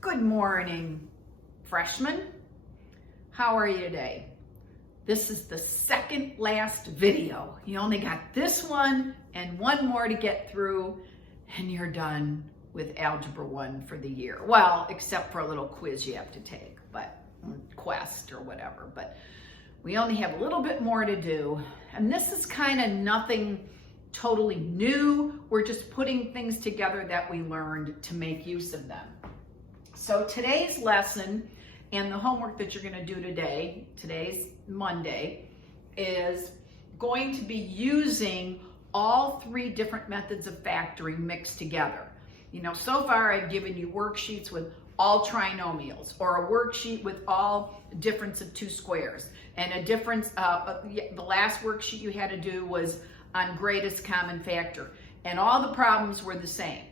Good morning, freshmen. How are you today? This is the second last video. You only got this one and one more to get through, and you're done with Algebra 1 for the year. Well, except for a little quiz you have to take, but quest or whatever. But we only have a little bit more to do, and this is kind of nothing totally new. We're just putting things together that we learned to make use of them. So today's lesson and the homework that you're going to do today, today's Monday, is going to be using all three different methods of factoring mixed together. You know, so far I've given you worksheets with all trinomials, or a worksheet with all difference of two squares, and a difference, the last worksheet you had to do was on greatest common factor, and all the problems were the same.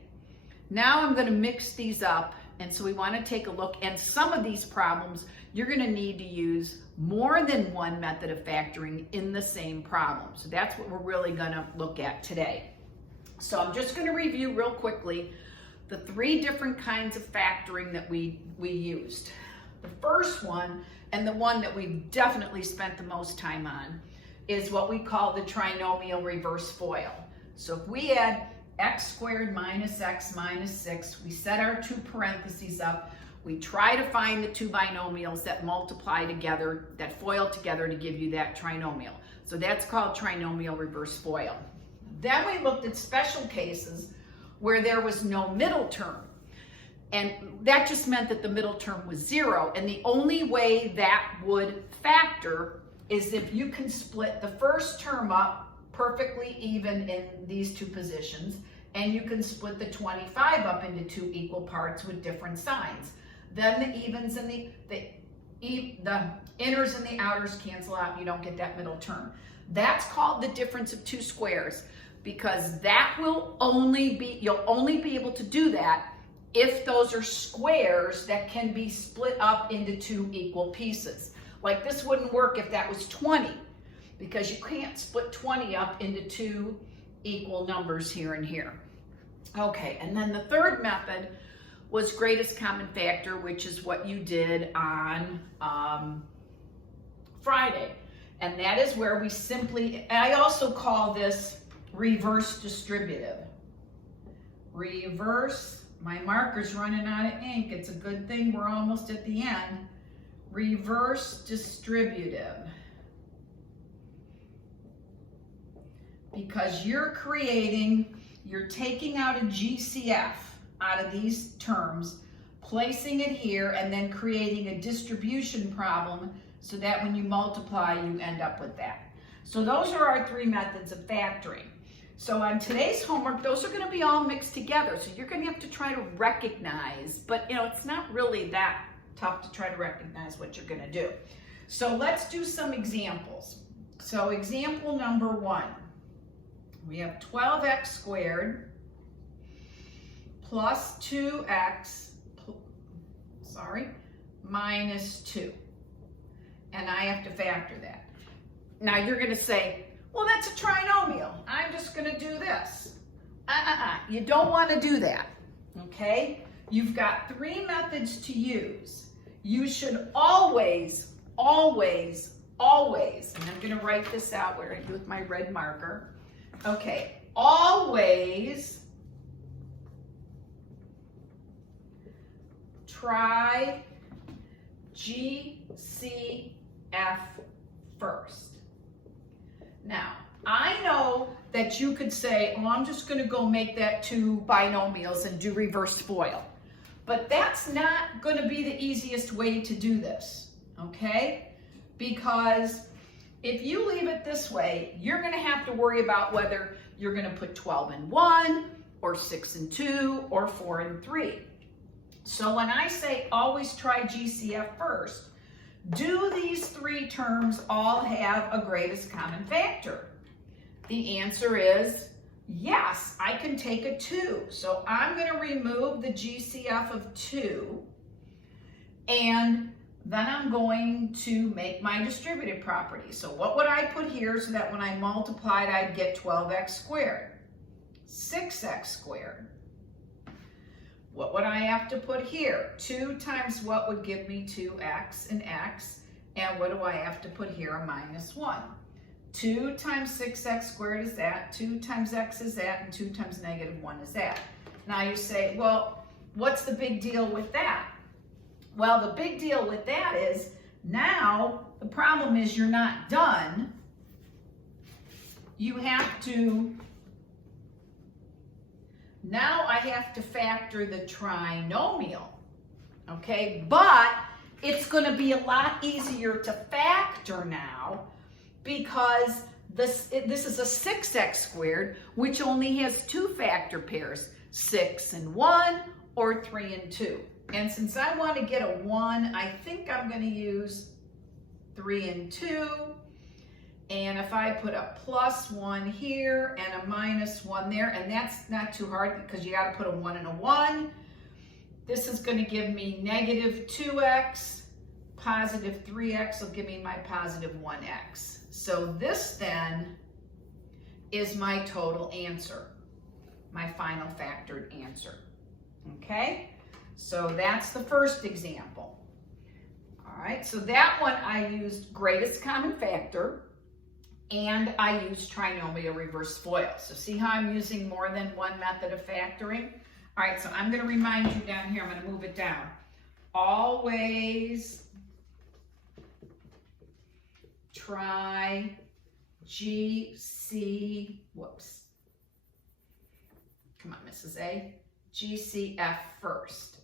Now I'm going to mix these up, and so we want to take a look, and some of these problems you're going to need to use more than one method of factoring in the same problem. So that's what we're really going to look at today. So I'm just going to review real quickly the three different kinds of factoring that we used. The first one, and the one that we've definitely spent the most time on, is what we call the trinomial reverse FOIL. So if we add x squared minus x minus 6, we set our two parentheses up, we try to find the two binomials that multiply together, that FOIL together to give you that trinomial. So that's called trinomial reverse FOIL. Then we looked at special cases where there was no middle term. And that just meant that the middle term was 0. And the only way that would factor is if you can split the first term up perfectly even in these two positions, and you can split the 25 up into two equal parts with different signs. Then the evens and the inners and the outers cancel out, you don't get that middle term. That's called the difference of two squares, because that will you'll only be able to do that if those are squares that can be split up into two equal pieces. Like this wouldn't work if that was 20, because you can't split 20 up into two equal numbers here and here. Okay, and then the third method was greatest common factor, which is what you did on Friday. And that is where we simply, I also call this reverse distributive. Reverse, my marker's running out of ink. It's a good thing we're almost at the end. Reverse distributive. Because you're taking out a GCF out of these terms, placing it here, and then creating a distribution problem so that when you multiply, you end up with that. So those are our three methods of factoring. So on today's homework, those are going to be all mixed together. So you're going to have to try to recognize, but you know, it's not really that tough to try to recognize what you're going to do. So let's do some examples. So example number 1. We have 12x squared plus 2x, minus 2. And I have to factor that. Now you're going to say, well, that's a trinomial. I'm just going to do this. You don't want to do that, okay? You've got three methods to use. You should always, and I'm going to write this out with my red marker. Okay, always try GCF first. Now, I know that you could say, oh, I'm just going to go make that two binomials and do reverse FOIL. But that's not going to be the easiest way to do this, okay? Because if you leave it this way, you're going to have to worry about whether you're going to put 12 in 1, or 6 in 2, or 4 in 3. So when I say always try GCF first, do these three terms all have a greatest common factor? The answer is yes, I can take a 2. So I'm going to remove the GCF of 2, and then I'm going to make my distributive property. So what would I put here so that when I multiplied, I'd get 12x squared? 6x squared. what would I have to put here? 2 times what would give me 2x and x, and what do I have to put here? A minus 1. 2 times 6x squared is that, 2 times x is that, and 2 times negative 1 is that. Now you say, well, what's the big deal with that? Well, the big deal with that is now the problem is you're not done. You have to, now I have to factor the trinomial, okay? But it's going to be a lot easier to factor now because this is a 6x squared, which only has 2 factor pairs, 6 and 1 or 3 and 2. And since I want to get a 1, I think I'm going to use 3 and 2. And if I put a plus 1 here and a minus 1 there, and that's not too hard because you got to put a 1 and a 1, this is going to give me negative 2x, positive 3x will give me my positive 1x. So this then is my total answer, my final factored answer. Okay, so that's the first example. All right, so that one I used greatest common factor, and I use trinomial reverse FOIL. So see how I'm using more than one method of factoring? All right, so I'm going to remind you down here, I'm going to move it down. Always try GC, whoops. Come on, Mrs. A. GCF first.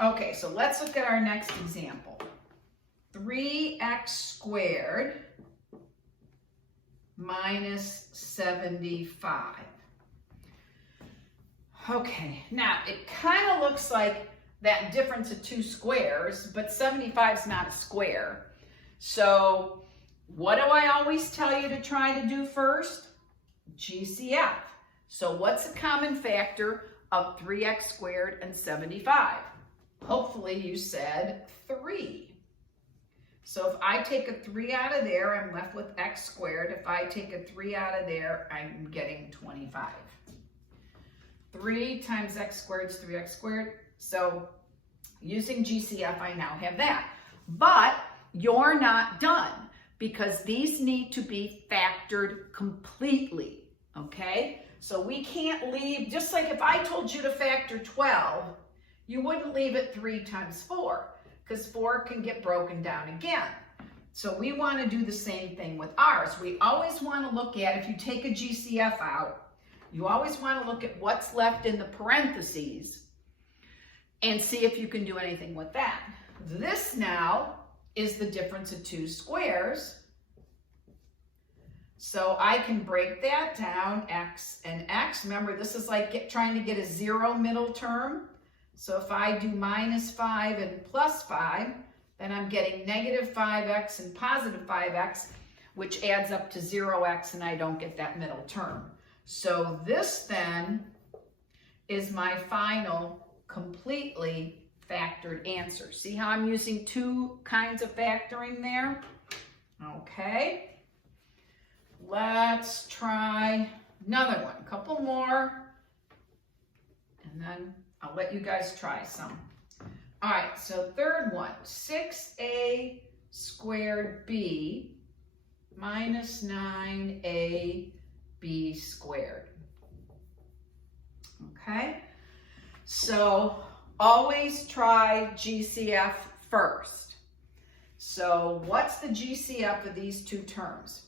Okay, so let's look at our next example. 3x squared minus 75. Okay, now it kind of looks like that difference of 2 squares, but 75 is not a square. So what do I always tell you to try to do first? GCF. So what's the common factor of 3x squared and 75? Hopefully you said 3. So if I take a 3 out of there, I'm left with x squared. If I take a 3 out of there, I'm getting 25. 3 times x squared is 3x squared. So using GCF, I now have that. But you're not done because these need to be factored completely, okay? So we can't leave, just like if I told you to factor 12, you wouldn't leave it 3 times 4 because 4 can get broken down again. So we want to do the same thing with ours. We always want to look at, if you take a GCF out, you always want to look at what's left in the parentheses and see if you can do anything with that. This now is the difference of 2 squares. So I can break that down, x and x. Remember, this is like trying to get a 0 middle term. So if I do minus 5 and plus 5, then I'm getting negative 5x and positive 5x, which adds up to 0x, and I don't get that middle term. So this then is my final completely factored answer. See how I'm using 2 kinds of factoring there? Okay. Let's try another one, a couple more, and then I'll let you guys try some. All right, so third one, 6a squared b minus 9ab squared. Okay, so always try GCF first. So what's the GCF of these 2 terms?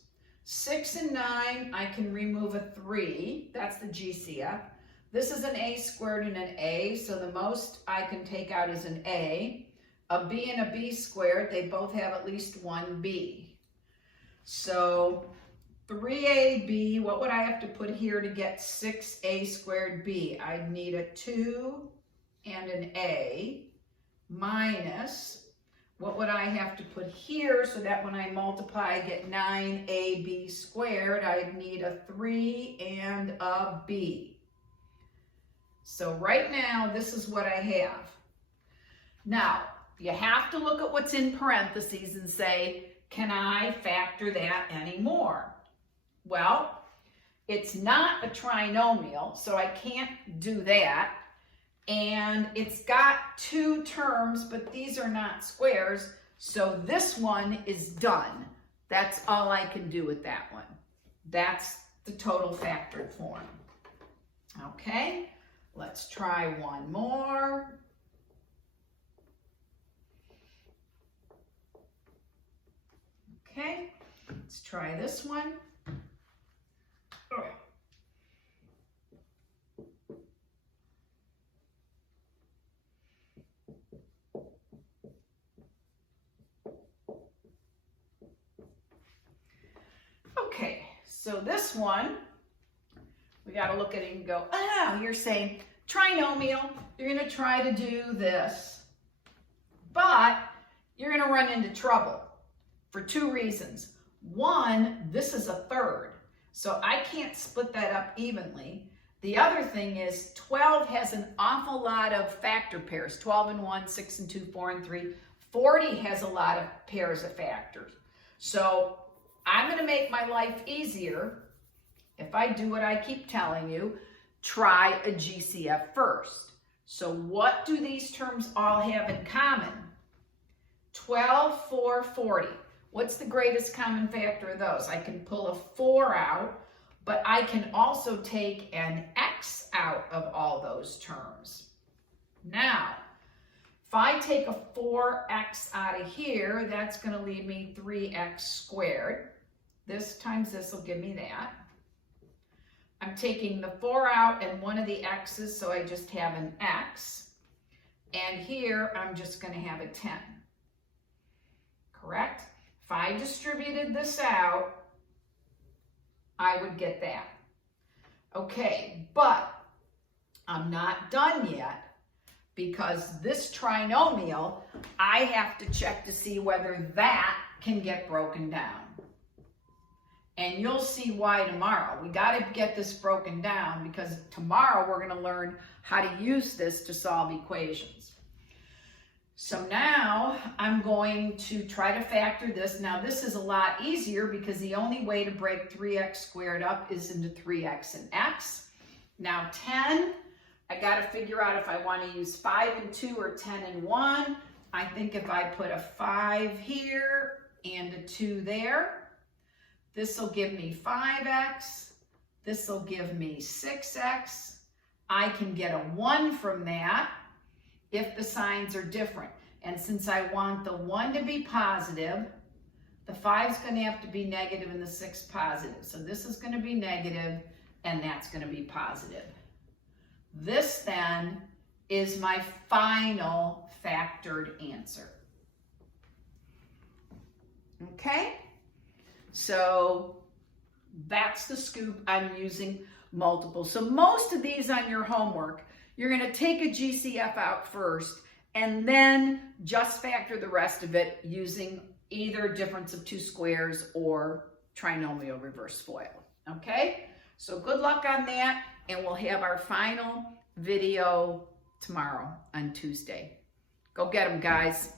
6 and 9, I can remove a 3. That's the GCF. This is an a squared and an a, so the most I can take out is an a. A b and a b squared, they both have at least one b. So 3ab, what would I have to put here to get 6a squared b? I'd need a 2 and an a minus, what would I have to put here so that when I multiply I get 9ab squared? I'd need a 3 and a b. So right now, this is what I have. Now, you have to look at what's in parentheses and say, can I factor that anymore? Well, It's not a trinomial, so I can't do that. And it's got two terms, but these are not squares, so this one is done. That's all I can do with that one. That's the total factored form. Okay, let's try one more. Okay, let's try this one. Okay, so this one, we got to look at it and go, you're saying trinomial, you're going to try to do this, but you're going to run into trouble for two reasons. One, this is a third, so I can't split that up evenly. The other thing is 12 has an awful lot of factor pairs, 12 and 1, 6 and 2, 4 and 3. 40 has a lot of pairs of factors. So I'm going to make my life easier if I do what I keep telling you, try a GCF first. So what do these terms all have in common? 12, 4, 40. What's the greatest common factor of those? I can pull a 4 out, but I can also take an x out of all those terms. Now, if I take a 4x out of here, that's going to leave me 3x squared. This times this will give me that. I'm taking the 4 out and one of the x's, so I just have an x. And here, I'm just going to have a 10. Correct? If I distributed this out, I would get that. Okay, but I'm not done yet, because this trinomial, I have to check to see whether that can get broken down. And you'll see why tomorrow. We got to get this broken down, because tomorrow we're going to learn how to use this to solve equations. So now I'm going to try to factor this. Now this is a lot easier because the only way to break 3x squared up is into 3x and x. Now 10, I got to figure out if I want to use 5 and 2 or 10 and 1. I think if I put a 5 here and a 2 there, this will give me 5x. This will give me 6x. I can get a 1 from that if the signs are different. And since I want the 1 to be positive, the 5 is going to have to be negative and the 6 positive. So this is going to be negative and that's going to be positive. This then is my final factored answer. Okay? So that's the scoop. I'm using multiple. So most of these on your homework, you're going to take a GCF out first and then just factor the rest of it using either difference of two squares or trinomial reverse FOIL. Okay? So good luck on that, and we'll have our final video tomorrow on Tuesday. Go get them, guys.